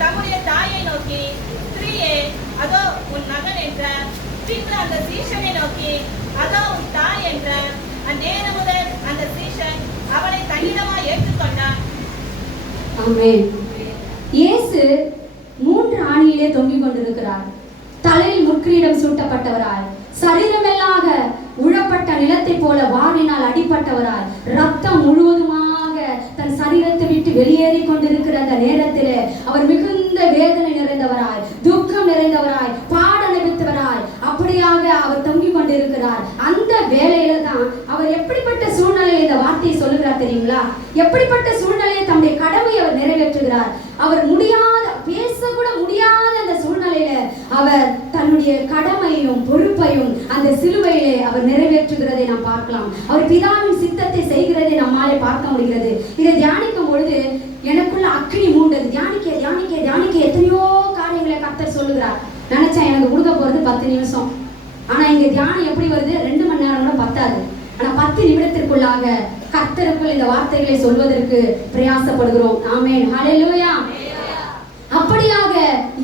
தம்முடைய தாயை நோக்கி ஸ்திரீயே அதோ உன் மகன் என்றார் பின்பு அந்த சீஷனை நோக்கி அதோ உன் தாய் என்றார் அந்நேரம் முதல் அந்த சீஷன் அவளை தன்னிடமாய் ஏற்றுக்கொண்டான் ஆமென் இயேசு மூன்று ஆணியிலே தொங்கிக் கொண்டிருக்கிறார். தலையில் முற்கிரீடம் சூட்டப்பட்டவராய். சரீரமெல்லாக உழப்பட்ட நிலத்தை போல வாரினால் அடிப்பட்டவராய் ரத்தம் முழுவதுமாக தன் சரீரத்தை விட்டு வெளியேறி கொண்டிருக்கிற அந்த நேரத்திலே அவர் மிகுந்த வேதனை நிறைந்தவராய் துக்கம் நிறைந்தவராய் பாட அனுபவித்தவராய் அப்படியாக அவர் தொங்கி கொண்டிருக்கிறார். அந்த வேலையில தான் அவர் எப்படிப்பட்ட சூழ்நிலையில் இந்த வார்த்தையை சொல்லுகிறார் தெரியுங்களா? எப்படிப்பட்ட சூழ்நிலையை தம்முடைய கடமையை அவர் நிறைவேற்றுகிறார். அவர் முடியாத பேச கூட முடியாத அந்த சூழ்நிலையில அவர் தன்னுடைய கடமையும் பொருள் அந்த சிலுவையிலே அவர் நிறைவேற்றுகிறதை நாம் பார்க்கலாம். அவர் பிதாவின் சித்தத்தை செய்கிறதை நம்மாலே பார்க்க முடிகிறது. இதை தியானிக்கும் பொழுது எனக்குள்ள அக்னி மூண்டது. தியானிக்க தியானிக்க தியானிக்க எத்தனையோ காரியங்களை கத்தர் சொல்லுகிறார். நினைச்சேன் எனக்கு கொடுக்க போறது பத்து நிமிஷம். ஆனா இங்க தியானம் எப்படி வருது? ரெண்டு மணி நேரம் கூட பத்தாது. ஆனா பத்து நிமிடத்திற்குள்ளாக கத்தருக்குள் இந்த வார்த்தைகளை சொல்வதற்கு பிரயாசப்படுகிறோம். ஆமென். ஹalleluya. அப்படியாக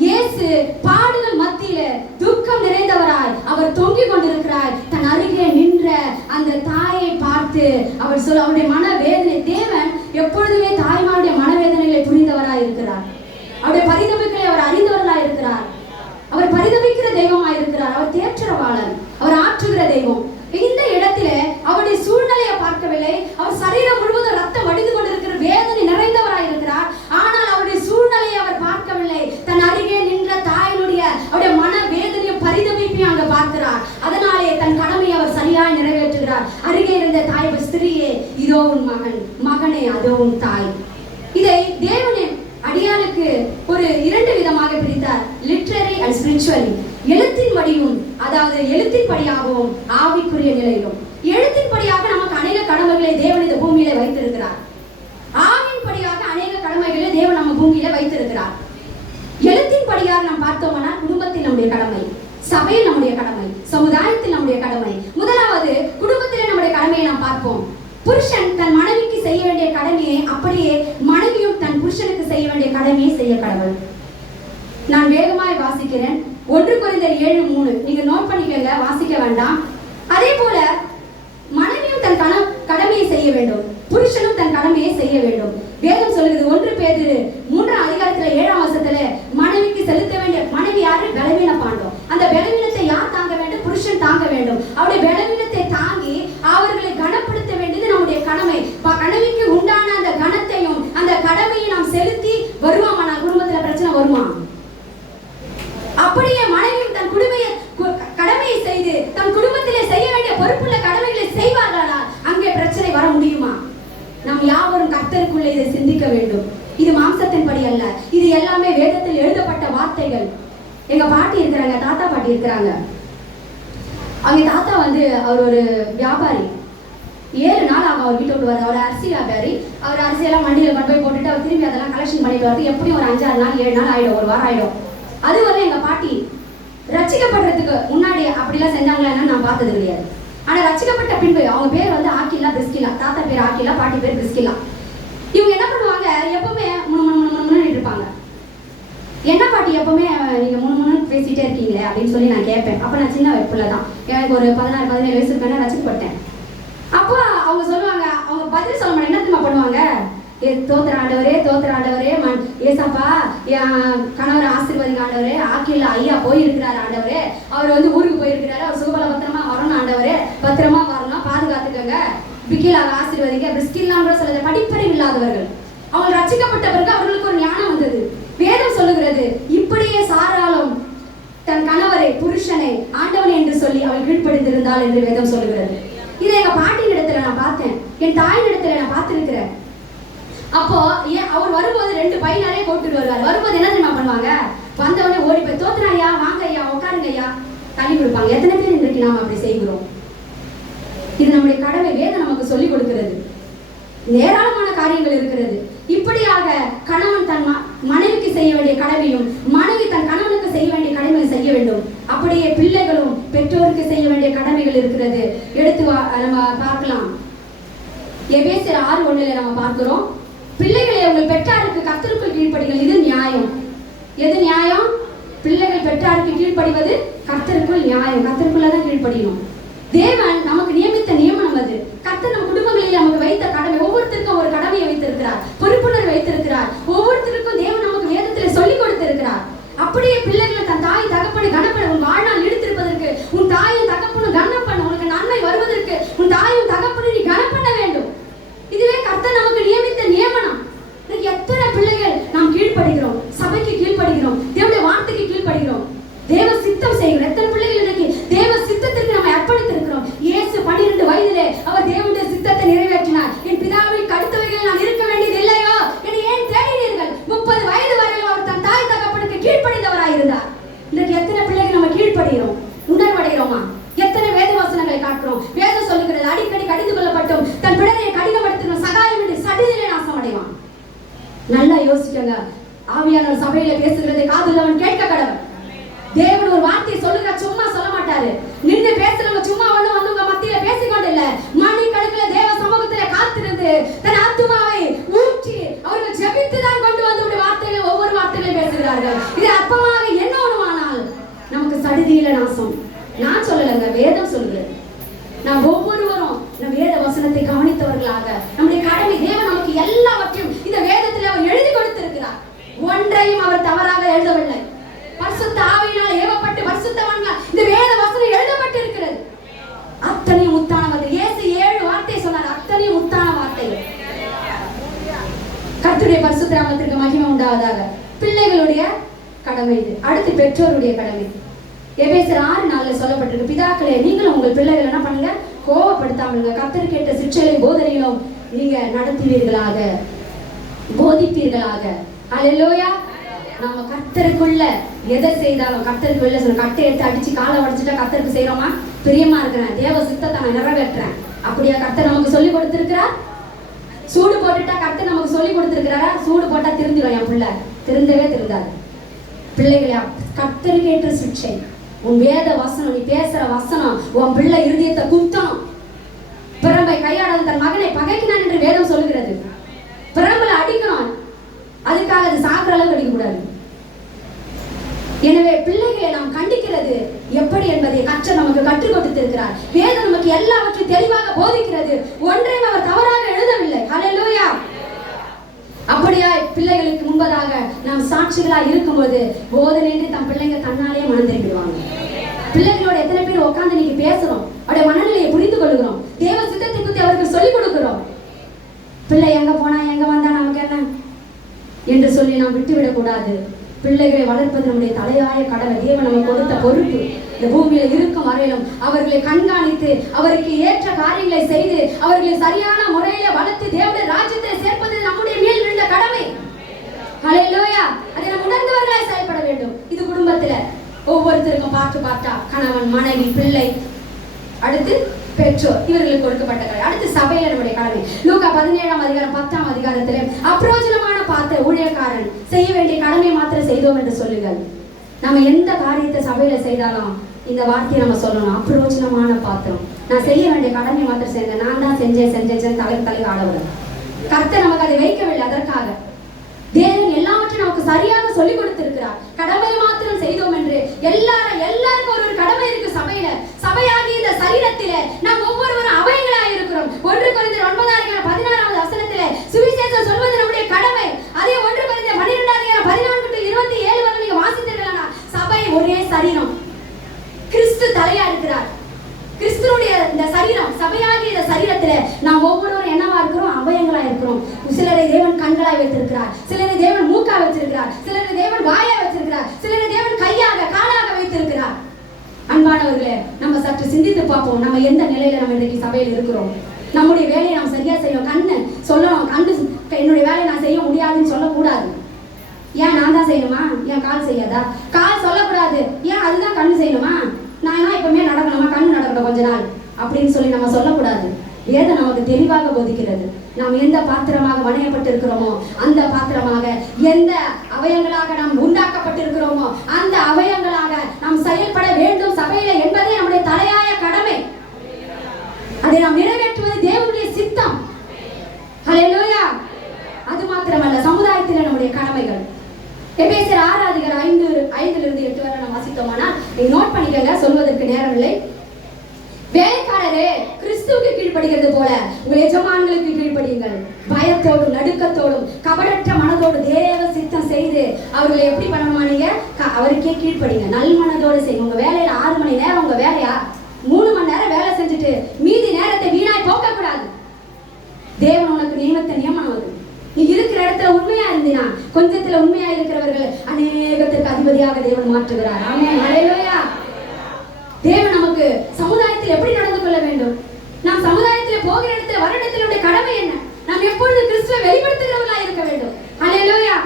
இயேசு பாடுகள் மத்தியில துக்கம் நிறைந்தவராய் அவர் தொங்க கொண்டிருக்கிறார் தன் அருகே நின்ற அந்த தாயை பார்த்து அவர் சொல்ல அவருடைய மனவேதனை தேவன் எப்பொழுதுமே தாய்மாருடைய மனவேதனைகளை புரிந்தவராய் இருக்கிறார் அவருடைய பரிதவிகளை அவர் அறிந்தவர்களாய் இருக்கிறார் அவர் பரிதபிக்கிற தெய்வமாய் இருக்கிறார் அவர் தேற்றரவாளன் அவர் ஆற்றுகிற தெய்வம். இந்த இடத்திலே அவருடைய சூழ்நிலையை பார்க்கவில்லை. அவர் சரீரம் முழுவதும் ரத்தம் வடிந்து கொண்டிருக்கிற வேதனை நிறைந்தவராய் இருக்கிறார் ஆனால் அவருடைய சூழ்நிலையை அவர் பார்க்கவில்லை. தன் அருகே நின்ற தாயினுடைய அவருடைய மன வேதனையும் பரிதவிப்பையும் அங்க பார்க்கிறார். அதனாலே தன் கடமையை அவர் சரியாய் நிறைவேற்றுகிறார். அருகே இருந்த தாய் ஸ்திரியே இதோ உன் மகன் மகனே அதோ உன் தாய். இதை தேவனே அடியாருக்கு ஒரு இரண்டு விதமாக பிரித்தார். லிட்ரரி அண்ட் ஸ்பிரிச்சுவலி எழுத்தின் படியும் அதாவது எழுத்தின் படியாகவும் ஆவிக்குரிய நிலையிலும். எழுத்தின் படியாக நமக்கு அநேக கடமைகளை தேவன் இந்த பூமியில வைத்திருக்கிறார். ஆவின் படியாக அநேக கடமைகளை தேவன் நம்ம பூமியில வைத்திருக்கிறார். எழுத்தின் படியாக நாம் பார்த்தோம்னா குடும்பத்தில் நம்முடைய கடமை சபையில் நம்முடைய கடமை சமுதாயத்தில் நம்முடைய கடமை. முதலாவது குடும்பத்தில் நம்முடைய கடமையை நாம் பார்ப்போம். புருஷன் தன் மனைவிக்கு செய்ய வேண்டிய கடமையை அப்படியே மனைவியும் தன் புருஷனுக்கு செய்ய வேண்டிய கடமையை செய்ய கடவுள். நான் வேகமாய் வாசிக்கிறேன். ஒன்று குறைந்த ஏழு மூணு. நீங்க நோட் பண்ணிக்கல வாசிக்க வேண்டாம். அதே போல மனைவியும் தன் கண கடமையை செய்ய வேண்டும். புருஷனும் தன் கடமையை செய்ய வேண்டும். வேதம் சொல்லுகிறது ஒன்று பேதிரு மூன்றாம் அதிகாரத்துல ஏழாம் வருஷத்துல மனைவிக்கு செலுத்த வேண்டிய மனைவி யாரு? பலவீன பாண்டோம் அந்த பலவீனத்தை யார் தாங்க வேண்டும்? புருஷன் தாங்க வேண்டும். அவருடைய பலவீனத்தை தாங்கி அவர்களை கனப்படுத்த வேண்டியது நம்முடைய கடமை ப- கணவிக்கு உண்டான அந்த கனத்தையும் அந்த கடமையை நாம் செலுத்தி வருவாமா நான் குடும்பத்துல பிரச்சனை வருமா அப்படியே மனைவியும் தன் குடுமையை கு- கடமையை செய்து தன் குடும்பத்திலே செய்ய வேண்டிய பொறுப்புள்ள கடமைகளை செய்வார்களா அங்கே பிரச்சனை வர முடியுமா நாம் யாவரும் நீங்கள் இதை சிந்திக்க வேண்டும். இது மாம்சத்தின் படி அல்ல. இது எல்லாமே வேதத்தில் எழுதப்பட்ட வார்த்தைகள். எங்க பாட்டி இருக்கிறாங்க தாத்தா பாட்டி இருக்கிறாங்க. அவங்க தாத்தா வந்து அவர் ஒரு வியாபாரி. ஏழு நாள் அவங்க அவர் வீட்டை விட்டு அவர் அரிசி வியாபாரி. அவர் அரிசியெல்லாம் வண்டியில் கொண்டு போய் போட்டுட்டு அவர் திரும்பி அதெல்லாம் கலெக்ஷன் பண்ணிட்டு வரது எப்படியும் ஒரு அஞ்சாறு நாள் ஏழு நாள் ஆயிடும். ஒரு வாரம் ஆயிடும். அது வரை எங்க பாட்டி ரட்சிக்கப்படுறதுக்கு முன்னாடி அப்படிலாம் செஞ்சாங்களான்னு நான் பார்த்தது கிடையாது. ஆனா ரசிக்கப்பட்ட பின்பு அவங்க பேர் வந்து ஆக்கிலா பிரிஸ்கிலா. தாத்தா பேர் ஆக்கிலா பாட்டி பேர் பிரிஸ்கிலா. இவங்க என்ன பண்ணுவாங்க? எப்பவுமே முணு முணு முணு முணுன்னு இருப்பாங்க. என்ன பாட்டி எப்பவுமே நீங்க மூணு மூணு பேசிட்டே இருக்கீங்களே? அப்படின்னு சொல்லி நான் கேட்பேன். அப்ப நான் சின்ன வயப்புல தான் எனக்கு ஒரு பதினாறு பதினேழு வயசு இருக்கேன் ரசிக்கப்பட்டேன் அப்போ அவங்க சொல்லுவாங்க அவங்க பதில் சொல்ல மாட்டாங்க என்ன பண்ணுவாங்க? ஏ தோத்திர ஆண்டவரே தோத்திர ஆண்டவரே மண் ஏசாப்பா என் கணவர் ஆசீர்வதிங்க ஆண்டவரே ஆக்கியில் ஐயா போயிருக்கிறார் ஆண்டவரே. அவர் வந்து ஊருக்கு போயிருக்கிறாரு. அவர் சுகபல பத்திரமா வரணும் ஆண்டவரே. பத்திரமா வரணும் பாதுகாத்துக்கங்க. பிக்கிலாக ஆசீர்வதிங்க. பிஸ்கில்லாம் கூட சொல்லுது. படிப்பறிவு இல்லாதவர்கள். அவங்க ரச்சிக்கப்பட்ட பிறகு அவர்களுக்கு ஒரு ஞானம் வந்தது. வேதம் சொல்லுகிறது இப்படியே சாராலும் தன் கணவரை புருஷனை ஆண்டவனை என்று சொல்லி அவள் கீழ்ப்படிந்திருந்தாள் என்று வேதம் சொல்லுகிறது. இதை எங்க பாட்டியின் இடத்துல நான் பார்த்தேன். என் தாயின் இடத்துல நான் பார்த்திருக்கிறேன். அப்போ ஏன் அவர் வரும்போது ரெண்டு பையனாலே போட்டுட்டு வருவார். வரும்போது என்ன தெரியுமா பண்ணுவாங்க? வந்தவொடனே ஓடி போய் தோத்துனா ஐயா வாங்க ஐயா உட்காருங்க ஐயா தண்ணி கொடுப்பாங்க. எத்தனை பேர் இன்றைக்கு நாம் அப்படி செய்கிறோம்? இது நம்முடைய கடமை வேதம் நமக்கு சொல்லிக் கொடுக்கிறது. ஏராளமான காரியங்கள் இருக்கிறது. இப்படியாக கணவன் தன் மனைவிக்கு செய்ய வேண்டிய கடமையும் மனைவி தன் கணவனுக்கு செய்ய வேண்டிய கடமையை செய்ய வேண்டும். அப்படியே பிள்ளைகளும் பெற்றோருக்கு செய்ய வேண்டிய கடமைகள் இருக்கிறது. எடுத்து வா நம்ம பார்க்கலாம். எபேசியர் ஆறு ஒண்ணுல நம்ம பார்க்கிறோம். பிள்ளைகளை உங்கள் பெற்றாருக்கு கத்தருக்குள் கீழ்ப்படிகள் இது நியாயம். எது நியாயம்? பிள்ளைகள் பெற்றாருக்கு கீழ்ப்படிவது கத்தருக்குள் நியாயம். கர்த்தருக்குள்ள தான் கீழ்ப்படியும் தேவன் நமக்கு நியமித்த நியமனம் அது. கர்த்தர் நம் குடும்பங்களில் நமக்கு வைத்த கடமை ஒவ்வொருத்தருக்கும் ஒரு கடமையை வைத்திருக்கிறார் பொறுப்புணர்வு வைத்திருக்கிறார். ஒவ்வொருத்தருக்கும் தேவன் நமக்கு வேதத்தில் சொல்லி கொடுத்திருக்கிறார். அப்படியே பிள்ளைகளை தன் தாய் தகப்பனை கனப்பட உன் வாழ்நாள் எடுத்திருப்பதற்கு உன் தாயை தகப்பனும் கனம் பண்ண உனக்கு நன்மை வருவதற்கு உன் தாயும் தகப்பனும் நீ கனம் பண்ண வேண்டும் இதுவே கர்த்தர் நமக்கு நியமித்த நியமனம் இன்னைக்கு எத்தனை பிள்ளைகள் நாம் கீழ்ப்படுகிறோம் சபைக்கு கீழ்ப்படுகிறோம் தேவனுடைய வார்த்தைக்கு கீழ்ப்படுகிறோம் தேவ சித்தம் செய்கிறோம் எத்தனை பிள்ளைகள் இன்னைக்கு தேவ சித்தத்திற்கு நம்ம அர்ப்பணித்திருக்கிறோம் இயேசு பன்னிரண்டு வயதிலே அவர் தேவனுடைய சித்தத்தை நிறைவேற்றினார் என் பிதாவின் அடுத்தவைகள் நான் இருக்க வேண்டியது இல்லையோ என்னை ஏன் தேடினீர்கள் முப்பது வயது வரையில் அவர் தன் தாய் தகப்பனுக்கு கீழ்ப்படிந்தவராயிருந்தார் இன்னைக்கு எத்தனை பிள்ளைகள் நம்ம கீழ்ப்படுகிறோம் உணர்வடைகிறோமா எத்தனை வேத வசனங்களை காட்டுறோம் வேதம் சொல்லுகிறது அடிக்கடி கடிந்து கொள்ளப்பட்டும். தன் பிள்ளையை கடினப்படுத்தணும். சகாயம் என்று சடிதிலே நாசம் அடைவான் நல்லா யோசிக்கங்க. ஆவியானவர் சபையில பேசுகிறதை காதுள்ளவன் கேட்க கடவன். தேவன் ஒரு வார்த்தை சொல்லுங்க சும்மா சொல்ல மாட்டாரு. நின்று பேசுறவங்க சும்மா ஒண்ணு வந்து உங்க மத்தியில பேசிக்கொண்டு இல்ல மணி கணக்குல தேவ சமூகத்துல காத்திருந்து தன் ஆத்துமாவை ஊற்றி அவர்கள் ஜெபித்து தான் கொண்டு வந்து இப்படி வார்த்தைகளை ஒவ்வொரு வார்த்தைகளையும் பேசுகிறார்கள். இது அற்பமாக என்ன ஒண்ணுமானால் நமக்கு சடுதியில நாசம். நான் சொல்லலைங்க வேதம் சொல்லுது நான் ஒவ்வொருவரும் வசனத்தை கவனித்தவர்களாக நம்முடைய கடமை தேவன் நமக்கு எல்லாவற்றையும் இந்த வேதத்தில் அவர் எழுதி கொடுத்திருக்கிறார். ஒன்றையும் அவர் தவறாக எழுதவில்லை. பரிசுத்த ஆவியினால் ஏவப்பட்டு பரிசுத்தவான்கள் இந்த வேத வசனம் எழுதப்பட்டிருக்கிறது. அத்தனையும் வார்த்தை. இயேசு ஏழு வார்த்தை சொன்னார். அத்தனையும் முத்தான வார்த்தை. கர்த்தருடைய பரிசுத்த மகிமை உண்டாவதாக. பிள்ளைகளுடைய கடமை இது. அடுத்து பெற்றோருடைய கடமை. எபேசர் ஆறு நாள்ல சொல்லப்பட்டிருக்கு. பிதாக்களே நீங்களும் உங்கள் பிள்ளைகள் என்ன பண்ணுங்க? கோவப்படுத்தாமல் கத்தர் கேட்ட சிற்றலை போதனையிலும் நீங்க நடத்துவீர்களாக. போதிப்பீர்களாக. அலையிலோயா நம்ம கத்தருக்குள்ள எதை செய்தாலும் கத்தருக்குள்ள சொல்ல கட்டை எடுத்து அடிச்சு காலை உடச்சிட்டா கத்தருக்கு செய்யறோமா பிரியமா இருக்கிறேன். தேவ சித்தத்தை நான் நிறைவேற்றுறேன். அப்படியா? கத்தர் நமக்கு சொல்லி கொடுத்துருக்கிறா சூடு போட்டுட்டா கத்தர் நமக்கு சொல்லி கொடுத்துருக்கிறாரா? சூடு போட்டா திருந்திடும் என் பிள்ளை. திருந்தவே திருந்தாது. பிள்ளைகளா கர்த்தருக்கு ஏற்ற சிக்ஷை உன் வேத வசனம் நீ பேசுற வசனம் உன் பிள்ளை இருதயத்தை குத்தம் பிரம்பை கையாடாத தன் மகனை பகைக்கினான் என்று வேதம் சொல்லுகிறது. பிரம்பல அடிக்கணும். அதுக்காக அது சாப்பிட அளவுக்கு அடிக்கக்கூடாது. எனவே பிள்ளைகளை நாம் கண்டிக்கிறது எப்படி என்பதை கற்றர் நமக்கு கற்றுக் கொடுத்திருக்கிறார். வேதம் நமக்கு எல்லாவற்றையும் தெளிவாக போதிக்கிறது. ஒன்றையும் அவர் தவறாக எழுதவில்லை. அலையிலோயா அப்படியா பிள்ளைகளுக்கு முன்பதாக நாம் சாட்சிகளா இருக்கும்போது போதனைன்று தம் பிள்ளைங்க தன்னாலே மனம் திரும்பிடுவாங்க பிள்ளைகளோட எத்தனை பேர் உட்கார்ந்து நீங்க பேசுறோம் அவருடைய மனநிலையை புரிந்து கொள்கிறோம் தேவ சித்தத்தை குறித்து அவருக்கு சொல்லிக் கொடுக்கிறோம். பிள்ளை எங்க போனா எங்க வந்தா நமக்கு என்ன? என்று சொல்லி நாம் விட்டுவிடக் கூடாது. பிள்ளைகளை வளர்ப்பது நம்முடைய தலையாய கடமை. தேவன் நமக்கு கொடுத்த பொறுப்பு. இந்த பூமியில இருக்கும் வரையிலும் அவர்களை கண்காணித்து அவருக்கு ஏற்ற காரியங்களை செய்து அவர்களை சரியான முறையில வளர்த்து தேவனுடைய ராஜ்யத்தை சேர்ப்பது நம்முடைய மேல் இந்த கடமை. ஹalleluya. அதை நாம் உணர்ந்தவர்களாய் செயல்பட வேண்டும். இது குடும்பத்துல ஒவ்வொருத்தருக்கும் பார்த்து பார்த்தா கணவன் மனைவி பிள்ளை அடுத்து பெற்றோர் இவர்களுக்கு கொடுக்கப்பட்ட கடமை. அடுத்து சபையில நம்முடைய கடமை. லூக்கா பதினேழாம் அதிகாரம் பத்தாம் அதிகாரத்திலே அப்ரோஜனமான பார்த்த ஊழியக்காரன் செய்ய வேண்டிய கடமை மாத்திரம் செய்தோம் என்று சொல்லுங்கள். நம்ம எந்த காரியத்தை சபையில செய்தாலும் இந்த வார்த்தையை நம்ம சொல்லணும். அப்ரோஜனமான பாத்திரம். நான் செய்ய வேண்டிய கடமை மாத்திரம் செய்தேன் நான் தான் செஞ்சேன் செஞ்சேன் செஞ்சேன் தலை தலை ஆடவில்லை கர்த்தர் நமக்கு அதை வைக்கவில்லை அதற்காக. தேவன் எல்லாவற்றையும் நமக்கு சரியாக சொல்லிக் கொடுத்திருக்கிறார். கடமை மாத்திரம் செய்தோம் என்று எல்லாரும் எல்லாருக்கும் ஒரு ஒரு கடமை இருக்கு சபையில. சபையாகி இந்த சரீரத்தில நாம் ஒவ்வொருவரும் அவைகளாக இருக்கிறோம். ஒன்று குறைந்த ஒன்பதாயிரம் பதினாறாவது வசனத்தில சுவிசேஷம் சொல்வது நம்முடைய கடமை. அதே ஒன்று குறைந்த பன்னிரெண்டாயிரம் பதினான்கு டு இருபத்தி ஏழு வரை நீங்க வாசித்தீர்களா சபை ஒரே சரீரம். கிறிஸ்து தலையா இருக்கிறார். கிறிஸ்துனுடைய இந்த சரீரம் சபையாகிய இந்த சரீரத்துல நாம் ஒவ்வொரு இருக்கிறோம் இருக்கிறோம். சிலரை தேவன் கண்களாய் வைத்திருக்கிறார். சிலரை தேவன் மூக்கா வச்சிருக்கிறார் சிலரை தேவன் வாயா வச்சிருக்கிறார் சிலரை தேவன் கையாக காலாக வைத்திருக்கிறார். அன்பானவர்களே நம்ம சற்று சிந்தித்து பார்ப்போம். நம்ம எந்த நிலையில நம்ம இன்றைக்கு சபையில் இருக்கிறோம்? நம்முடைய வேலையை நாம் சரியா செய்யணும். கண்ணு சொல்லணும். கண்ணு என்னுடைய வேலையை நான் செய்ய முடியாதுன்னு சொல்லக்கூடாது. ஏன் நான் தான் செய்யணுமா? ஏன் கால் செய்யாதா? கால் சொல்லக்கூடாது. ஏன் அதுதான் கண்ணு செய்யணுமா? நான் எப்பவுமே நடக்கணுமா? கண்ணு நடக்கணும் கொஞ்ச நாள். அப்படின்னு சொல்லி நம்ம சொல்லக்கூடாது. வேதம் நமக்கு தெளிவாக போதிக்கிறது நாம் எந்த பாத்திரமாக வணையப்பட்டிருக்கிறோமோ அந்த பாத்திரமாக எந்த அவயங்களாக நாம் உண்டாக்கப்பட்டிருக்கிறோமோ அந்த அவயங்களாக நாம் செயல்பட வேண்டும் சபையில என்பதே நம்முடைய தலையாய கடமை. அதை நாம் நிறைவேற்றுவது தேவனுடைய சித்தம். ஹalleluya அது மாத்திரமல்ல சமுதாயத்தில் நம்முடைய கடமைகள். எபேசர் ஆறாம் அதிகாரம் ஐந்து ஐந்துல இருந்து எட்டு வரை நாம் வாசித்தோமானால் நீங்க நோட் பண்ணிக்கங்க சொல்வதற்கு நேரம் இல்லை. வேலைக்காரரே கீழ்ப்படுகிறது போல உங்கள் எஜமான்களுக்கு கீழ்ப்படியுங்கள் பயத்தோடும் நடுக்கத்தோடும் கபடற்ற மனதோடு தேவ சித்தம் செய்து அவர்களை எப்படி பண்ணணுமா நீங்க? அவருக்கே கீழ்ப்படிங்க நல் மனதோடு செய்யுங்க. உங்க வேலையில ஆறு மணி நேரம் உங்க வேலையா? மூணு மணி நேரம் வேலை செஞ்சுட்டு மீதி நேரத்தை வீணாய் போக்க கூடாது தேவன் உனக்கு நியமத்தை நியமனம் அது நீ இருக்கிற இடத்துல உண்மையா இருந்தினா கொஞ்சத்துல உண்மையா இருக்கிறவர்கள் அநேகத்திற்கு அதிபதியாக தேவன் மாற்றுகிறார். ஆமே தேவன் நமக்கு சமுதாயத்தில் எப்படி நடந்து கொள்ள வேண்டும்? நாம் சமுதாயத்தில் போகிற இடத்துல வர இடத்துல கடமை என்ன? நாம் எப்பொழுது கிறிஸ்துவை வெளிப்படுத்துகிறவர்களாக இருக்க வேண்டும். ஹalleluya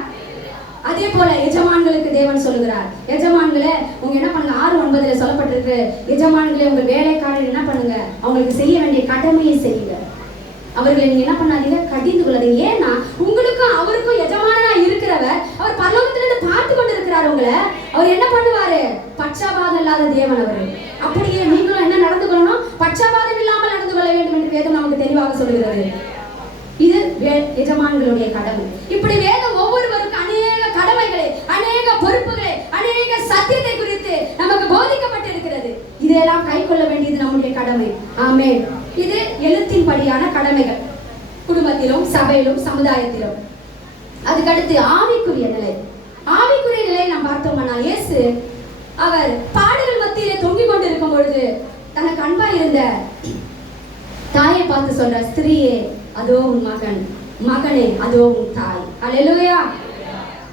அதே போல எஜமான்களுக்கு தேவன் சொல்லுகிறார். எஜமான்களே உங்க என்ன பண்ணுங்க? ஆறு ஒன்பதுல சொல்லப்பட்டிருக்கு. எஜமான்களே உங்க வேலைக்காரர் என்ன பண்ணுங்க? அவங்களுக்கு செய்ய வேண்டிய கடமையை செய்யுங்க. அவர்களை நீங்க என்ன பண்ணாதீங்க? கடிந்து கொள்ளாதீங்க. ஏன்னா உங்களுக்கும் அவருக்கும் எஜமானா இருக்கிறவர் அவர் பரலோகத்துல பார்த்து கொண்டு இருக்கிறார் உங்களை. அவர் என்ன பண்ணுவாரு? பட்சபாதம் இல்லாத தேவன் அவர். அப்படியே நீங்களும் என்ன நடந்து கொள்ளணும்? பட்சபாதம் இல்லாமல் நடந்து கொள்ள வேண்டும் என்று வேதம் நமக்கு தெளிவாக சொல்கிறது இது எஜமான்களுடைய கடமை. இப்படி வேதம் ஒவ்வொருவருக்கும் அநேக கடமைகளை அநேக பொறுப்புகளை அநேக சத்தியத்தை குறித்து நமக்கு போதிக்கப்பட்டிருக்கிறது. இதையெல்லாம் கை கொள்ள வேண்டியது நம்முடைய கடமை. ஆமே இது எழுத்தின் படியான கடமைகள். குடும்பத்திலும் சபையிலும் சமுதாயத்திலும். அதுக்கடுத்து ஆவிக்குரிய நிலை. ஆவிக்குரிய நிலை நாம் பார்த்தோம்னா இயேசு அவர் பாடல்கள் மத்தியிலே தொங்கிக் கொண்டிருக்கும் பொழுது தனக்கு அன்பா இருந்த தாயை பார்த்து சொல்ற ஸ்திரீயே அதோ உன் மகன். மகனே அதோ உன் தாய். அல்லேலூயா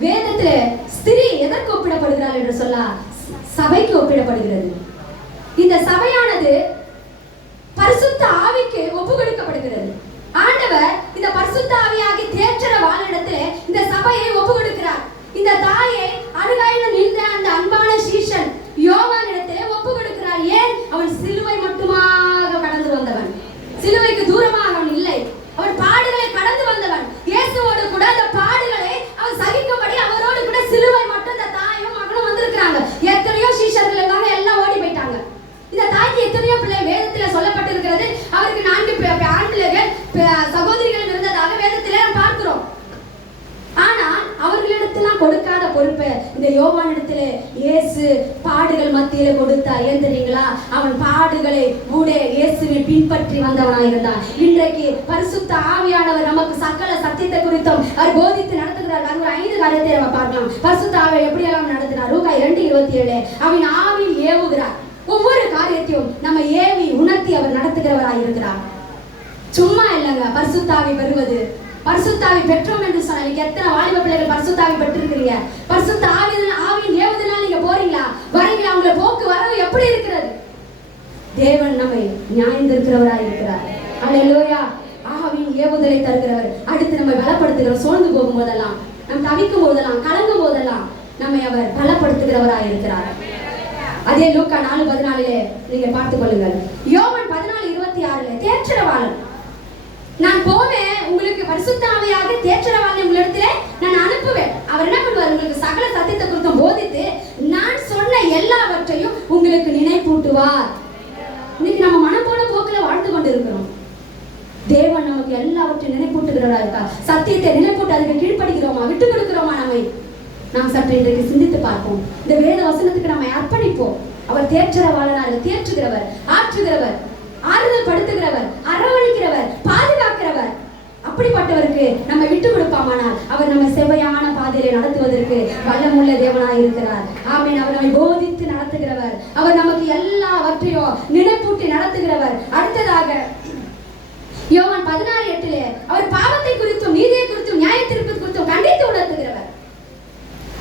வேதத்துல ஸ்திரீ எதற்கு ஒப்பிடப்படுகிறாள் என்று சொல்ல சபைக்கு ஒப்பிடப்படுகிறது. இந்த சபையானது பரிசுத்த ஆவிக்கு ஒப்பு கொடுக்கப்படுகிறது ஆண்டவர் இந்த பரிசுத்த ஆவியாகி தேற்றர வாழிடத்திலே இந்த சபையை ஒப்பு கொடுக்கிறார் இந்த தாயை அருகாயில் நின்ற அந்த அன்பான சீஷன் யோவானிடத்திலே ஒப்பு கொடுக்கிறார் ஏன் அவன் சிலுவை மட்டுமாக கடந்து வந்தவன் சிலுவைக்கு தூரமாக அவன் இல்லை அவன் பாடுகளை கடந்து வந்தவன் இயேசுவோடு கூட அந்த பாடுகளை அவன் சகிக்கும்படி அவரோடு கூட சிலுவை மட்டும் இந்த தாயும் மகனும் வந்திருக்கிறாங்க எத்தனையோ சீஷர்கள் இருந்தாங்க எல்லாம் ஓடி போயிட்டாங்க இந்த தாய்க்கு எத்தனையோ பிள்ளை வேதத்துல சொல்லப்பட்டிருக்கிறது அவருக்கு நான்கு பே- பே- ஆண் பிள்ளைகள் பே- சகோதரிகள் இருந்ததாக வேதத்திலே நாம் பார்க்கிறோம் ஆனால் அவர்களிடத்தெல்லாம் கொடுக்காத பொறுப்பை இந்த யோவானிடத்திலே இயேசு பாடுகள் மத்தியில கொடுத்தார். ஏன் தெரியுங்களா அவன் பாடுகளை ஊடே இயேசுவை பின்பற்றி வந்தவனாய் இருந்தான் இன்றைக்கு பரிசுத்த ஆவியானவர் நமக்கு சகல சத்தியத்தை குறித்தும் அவர் போதித்து நடத்துகிறார். அது ஒரு ஐந்து காரியத்தை நம்ம பார்க்கலாம். பரிசுத்த ஆவியை எப்படியெல்லாம் நடத்தினார் ரூகா இரண்டு இருபத்தி ஏழு அவன் ஆவி ஏவுகிறார். ஒவ்வொரு காரியத்தையும் நம்ம ஏவி உணர்த்தி அவர் நடத்துகிறவராய் இருக்கிறார் சும்மா இல்லைங்க. பரிசுத்தாவி பெறுவது. பரிசுத்தாவி பெற்றோம் நீங்க எத்தனை வாலிப பிள்ளைகள் பரிசுத்தாவி பெற்றிருக்கிறீங்க? பரிசுத்த ஆவி ஆவியின் ஏவுதனால் நீங்க போறீங்களா? வரீங்களா? உங்களை போக்கு வரவு எப்படி இருக்கிறது? தேவன் நம்மை நியாயந்திருக்கிறவராய் இருக்கிறார். அல்லேலூயா ஆவியின் ஏவுதலை தருகிறவர். அடுத்து நம்மை பலப்படுத்துகிறவர். சோர்ந்து போகும் போதெல்லாம் நம் தவிக்கும் போதெல்லாம் கலங்கும் போதெல்லாம் நம்மை அவர் பலப்படுத்துகிறவராய் இருக்கிறார். அதே லூக்கா நாலு பதினாலிலே நீங்க பார்த்துக் கொள்ளுங்கள். யோவன் பதினாலு இருபத்தி ஆறுல தேற்றரவாளன் நான் போவேன் உங்களுக்கு பரிசுத்தாவையாக ஆவியாக தேற்றரவாளன் உங்களிடத்துல நான் அனுப்புவேன் அவர் என்ன பண்ணுவார் உங்களுக்கு சகல சத்தியத்தை குறித்தும் போதித்து நான் சொன்ன எல்லாவற்றையும் உங்களுக்கு நினைப்பூட்டுவார் இன்னைக்கு நம்ம மனம் போன போக்குல வாழ்ந்து கொண்டு இருக்கிறோம் தேவன் நமக்கு எல்லாவற்றையும் நினைப்பூட்டுகிறவரா இருக்கா சத்தியத்தை நினைப்பூட்டு அதுக்கு கீழ்ப்படுகிறோமா விட்டு கொடுக்கிறோமா நம்மை? நாம் சற்று இன்றைக்கு சிந்தித்து பார்ப்போம். இந்த வேத வசனத்துக்கு நம்மை அர்ப்பணிப்போம். அவர் தேற்றரவாளனாக தேற்றுகிறவர் ஆற்றுகிறவர் ஆறுதல் படுத்துகிறவர் அரவணைக்கிறவர் பாதுகாக்கிறவர். அப்படிப்பட்டவருக்கு நம்ம விட்டு கொடுப்பாமானால் அவர் நம்ம செவையான பாதையை நடத்துவதற்கு வல்லமுள்ள தேவனாய் இருக்கிறார் ஆமீன். அவர் நம்மை போதித்து நடத்துகிறவர். அவர் நமக்கு எல்லாவற்றையும் நினைப்பூட்டி நடத்துகிறவர். அடுத்ததாக யோவான் பதினாறு எட்டிலே அவர் பாவத்தை குறித்தும் நீதியை குறித்தும் நியாய தீர்ப்பு குறித்தும் கண்டித்து உணர்த்துகிறவர்.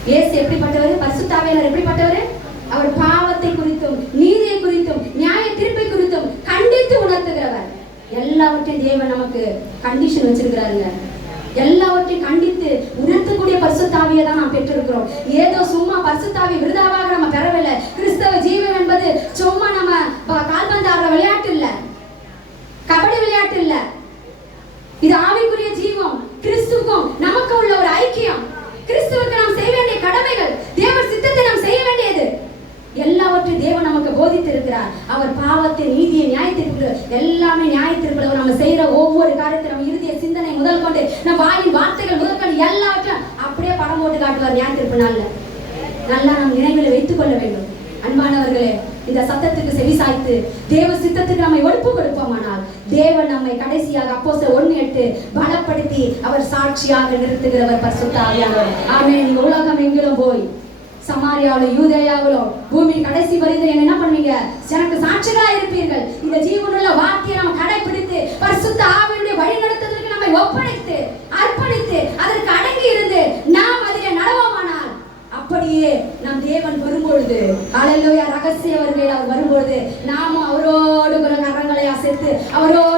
இயேசு எப்படிப்பட்டவர்? பரிசுத்தாவியாளர் எப்படிப்பட்டவர்? அவர் பாவத்தை குறித்தும் நீதியை குறித்தும் நியாய தீர்ப்பை குறித்தும் கண்டித்து உணர்த்துகிறவர். எல்லாவற்றையும் தேவன் நமக்கு கண்டிஷன் வச்சிருக்கிறாருங்க. எல்லாவற்றையும் கண்டித்து பரிசுத்தாவியை தான் நாம் பெற்றிருக்கிறோம். ஏதோ சும்மா பரிசுத்தாவி விருதாவாக நம்ம பெறவில்லை. கிறிஸ்தவ ஜீவன் என்பது சும்மா நம்ம கால்பந்து ஆடுற விளையாட்டு இல்ல. கபடி விளையாட்டு இல்ல. இது ஆவிக்குரிய ஜீவம் கிறிஸ்துக்கும் நமக்கு உள்ள ஒரு ஐக்கியம். கிறிஸ்துவுக்கு நாம் செய்ய வேண்டிய கடமைகள் தேவர் சித்தத்தை நாம் செய்ய வேண்டியது. எல்லாவற்றையும் தேவன் நமக்கு போதித்து இருக்கிறார் அவர் பாவத்தை நீதியை நியாயத்திற்கு எல்லாமே நியாயத்திற்கு நம்ம செய்யற ஒவ்வொரு காரியத்தை நம்ம இறுதிய சிந்தனை முதல் கொண்டு நம்ம வாயின் வார்த்தைகள் முதல் நாள்ல நல்லா நாம் நினைவில் வைத்துக் கொள்ள வேண்டும். அன்பானவர்களே இந்த சத்தத்துக்கு செவி சாய்த்து தேவ சித்தத்துக்கு நம்மை ஒடுப்பு கொடுப்போமானால் தேவன் நம்மை கடைசியாக அப்போ ஒண்ணு எட்டு பலப்படுத்தி அவர் சாட்சியாக நிறுத்துகிறவர் பரிசுத்தாவியானவர் ஆமே நீங்க உலகம் எங்கிலும் போய் சமாரியாவிலும் யூதேயாவிலும் பூமியின் கடைசி வரைக்கும் என்ன பண்ணீங்க பண்ணுவீங்க? எனக்கு சாட்சிகளா இருப்பீர்கள். இந்த ஜீவனுள்ள வார்த்தையை நம்ம கடைபிடித்து பரிசுத்த ஆவியுடைய வழிநடத்துவதற்கு நம்மை ஒப்படைத்து அர்ப்பணித்து அதற்கு அடங்கி இருந்து நாம் அதிலே நடவோமானால் அப்படியே நம் தேவன் வரும்பொழுது அலையிலோயா ரகசிய அவர் வரும்பொழுது நாமும் அவரோடு கரங்களை அசைத்து அவரோடு